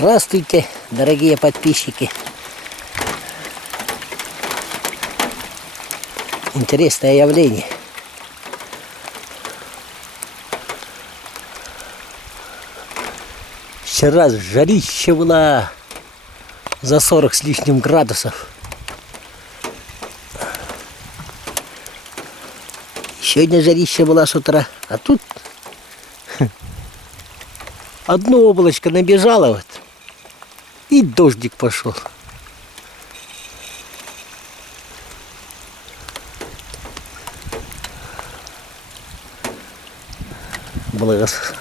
Здравствуйте, дорогие подписчики. Интересное явление. Вчера жарища была за 40 с лишним градусов. Сегодня жарища была с утра, а тут одно облачко набежало вот, и дождик пошел.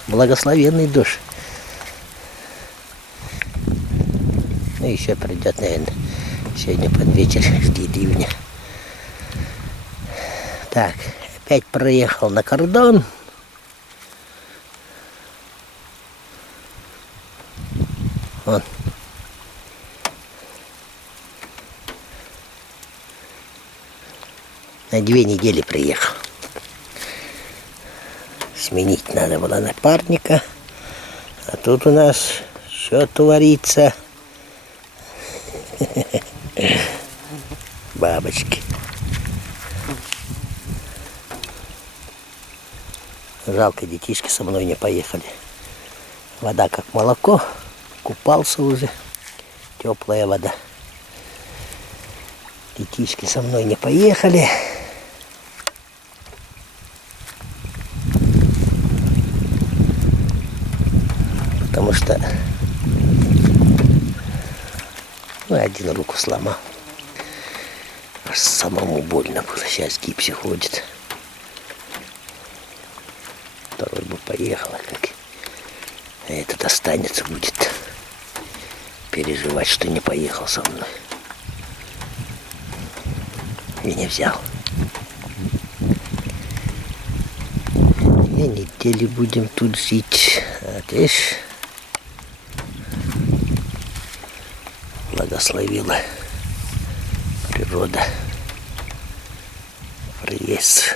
Благословенный дождь. Ну еще придет, наверное, сегодня под вечер, жди ливня. Так, опять проехал на кордон. Вон. На 2 недели приехал. Сменить надо было напарника. А тут у нас что творится? Бабочки. Жалко, детишки со мной не поехали. Вода как молоко. Купался уже. Теплая вода. Детишки со мной не поехали. Потому что один руку сломал. Аж самому больно было. Сейчас в гипсе ходит. Второй бы поехал, а этот останется, будет переживать, что не поехал со мной. И не взял. 2 недели будем тут жить. Вот видишь, благословила природа. Приезд.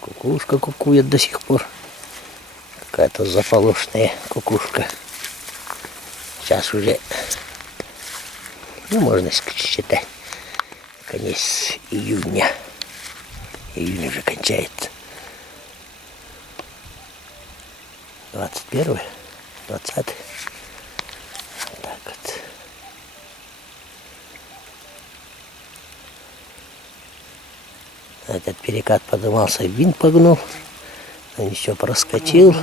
Кукушка кукует до сих пор. Какая-то заполошная кукушка. Сейчас уже, можно считать, конец июня. Июнь уже кончается. 21, 20. Так вот. Этот перекат поднимался, винт погнул. Он еще проскочил.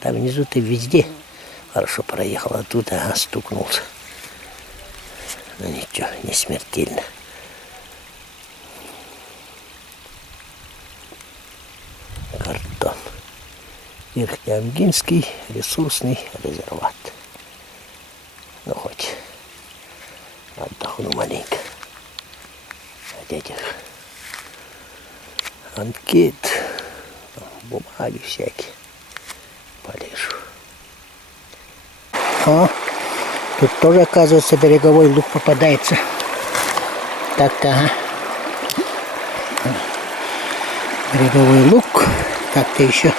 Там внизу ты везде хорошо проехал, а тут стукнулся. Но ничего, не смертельно. Картон. Верхнеамгинский ресурсный резерват. Ну хоть отдохну маленько от этих анкет, бумаги всякие полежу. Тут тоже, оказывается, береговой лук попадается. Так-то, ага. Береговой лук. Как-то еще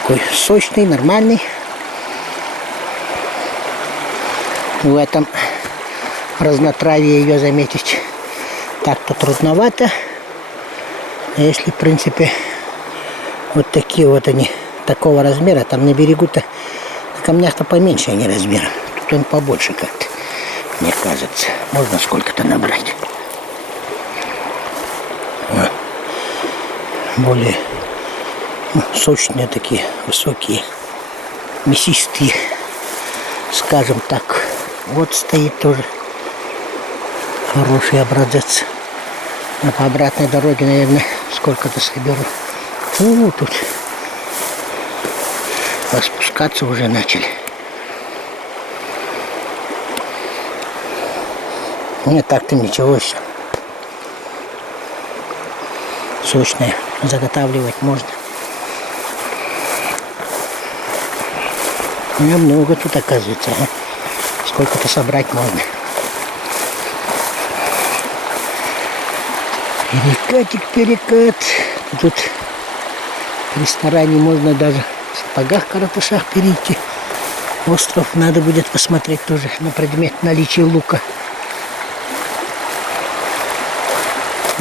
такой сочный, нормальный. В этом разнотравье ее заметить так-то трудновато. А если, в принципе, вот такие вот они, такого размера, там на берегу-то, на камнях-то поменьше они размером. Тут он побольше как-то, мне кажется. Можно сколько-то набрать. Более сочные такие, высокие, мясистые, скажем так. Вот стоит тоже хороший образец. А по обратной дороге, наверное, сколько-то соберу. Тут спускаться уже начали. Нет, так-то ничего еще. Сочное заготавливать можно. Много тут, оказывается. Сколько-то собрать можно. Перекатик, перекат. И тут в ресторане можно даже в сапогах-каратышах перейти. Остров надо будет посмотреть тоже на предмет наличия лука.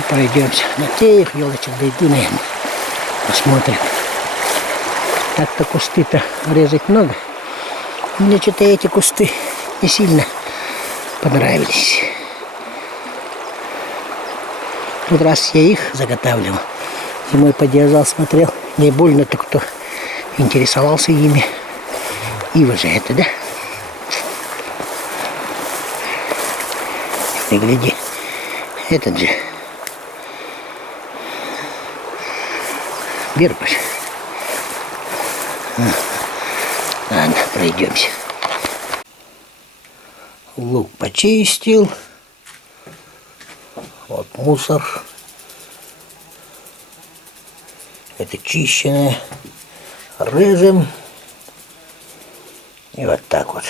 Пройдемся на тех елочек, дойду, наверное. Посмотрим. Так-то кусты-то резать много. Мне что-то эти кусты не сильно понравились. Тут раз я их заготавливал, зимой подъезжал, смотрел, не больно-то кто интересовался ими. Ива же это, да? Ты гляди, этот же бербаш. Ладно, пройдемся. Лук почистил. Вот мусор. Это чищенное. Режем. И вот так вот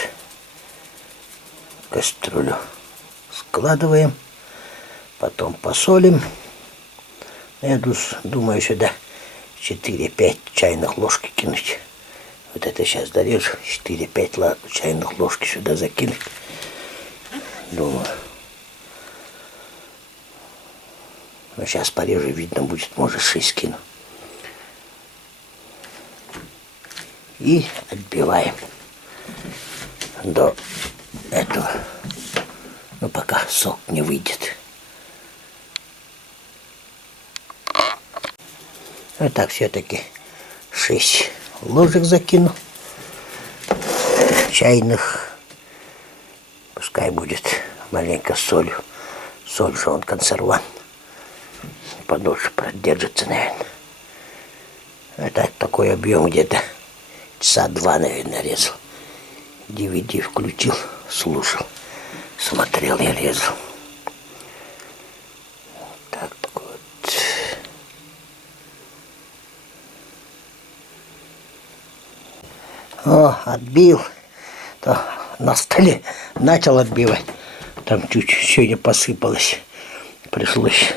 кастрюлю складываем. Потом посолим. Я думаю сюда 4-5 чайных ложки кинуть. Вот это сейчас дорежу. 4-5 чайных ложки сюда закинуть. Думаю. Но сейчас порежу, видно будет, может 6 кину. И отбиваем до этого. Ну, пока сок не выйдет. Вот так все-таки 6 ложек закину. Чайных. Пускай будет маленько солью. Соль же он консервант. Подольше продержится, наверное. Это такой объем где-то часа 2, наверное, резал. DVD включил, слушал, смотрел и резал. Так вот. О, отбил. То на столе начал отбивать. Там чуть сегодня посыпалось. Пришлось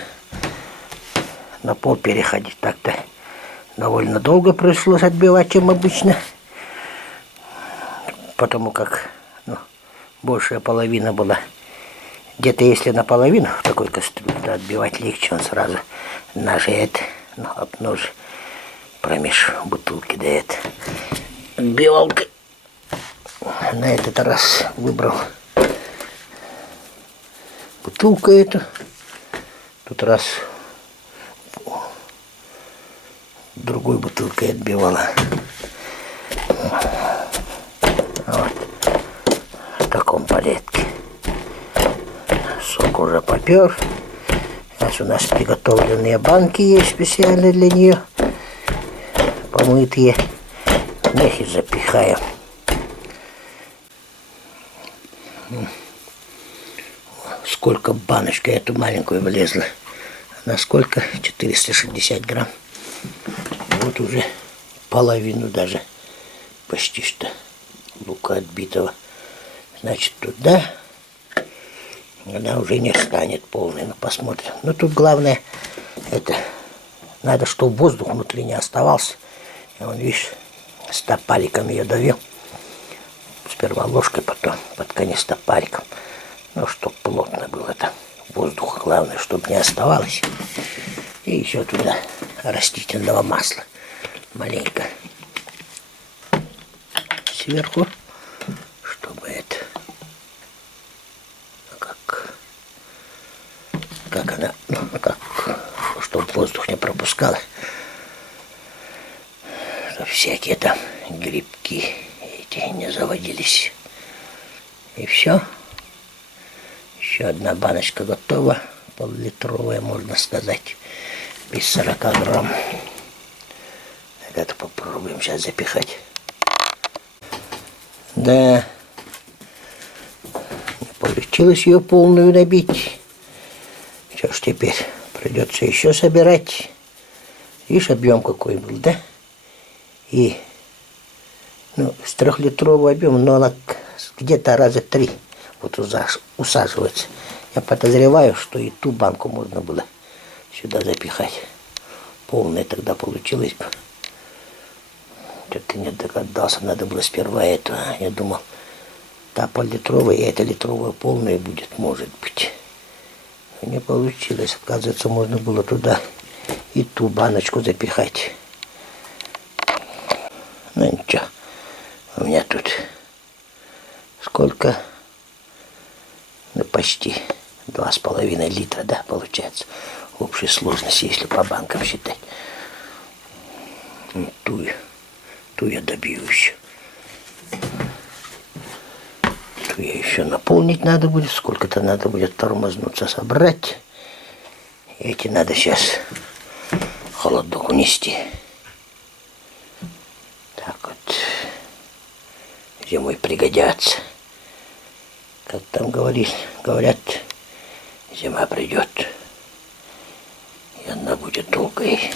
на пол переходить. Так-то довольно долго пришлось отбивать, чем обычно. Потому как большая половина была. Где-то если наполовину в такой кастрюле, то отбивать легче, он сразу нажет, об нож промеж бутылки дает. Отбивалкой. На этот раз выбрал бутылку эту. Тут раз другой бутылкой отбивала. Вот. В таком порядке. Сок уже попер. Сейчас у нас приготовленные банки есть специально для нее. Помытые. Мы их запихаем. Сколько баночка эту маленькую влезла. На сколько? 460 грамм. Вот уже половину даже почти что лука отбитого. Значит, туда она уже не станет полной. Ну, посмотрим. Но тут главное, это надо, чтобы воздух внутри не оставался. И он, видишь, стопариком ее довел. Сперва ложкой, потом под конец топариком. Ну, чтобы плотно было там. Воздух главное, чтобы не оставалось. И еще туда растительного масла. Маленько. Сверху. Чтобы это... Как она... Ну, как... Чтобы воздух не пропускала. Чтобы всякие там грибки эти не заводились. И все. Еще одна баночка готова. Пол-литровая, можно сказать. Без 40 грамм. Это попробуем сейчас запихать. Да. Не получилось ее полную набить. Что ж теперь? Придется еще собирать. Видишь, объем какой был, да? И ну, с 3-литрового объема, но она где-то раза 3 вот усаживается. Я подозреваю, что и ту банку можно было сюда запихать. полная тогда получилась бы. Что-то не догадался, надо было сперва это. Я думал, та пол-литровая, и эта литровая полная будет, может быть. Но не получилось. Оказывается, можно было туда и ту баночку запихать. Ну ничего, у меня тут сколько? Ну почти 2,5 литра, да, получается. В общей сложности, если по банкам считать. Ту я добью еще. Ту я еще наполнить надо будет. Сколько-то надо будет тормознуться, собрать. И эти надо сейчас в холодок унести. Так вот. Зимой пригодятся. Как там говорят, зима придет. И она будет долгой.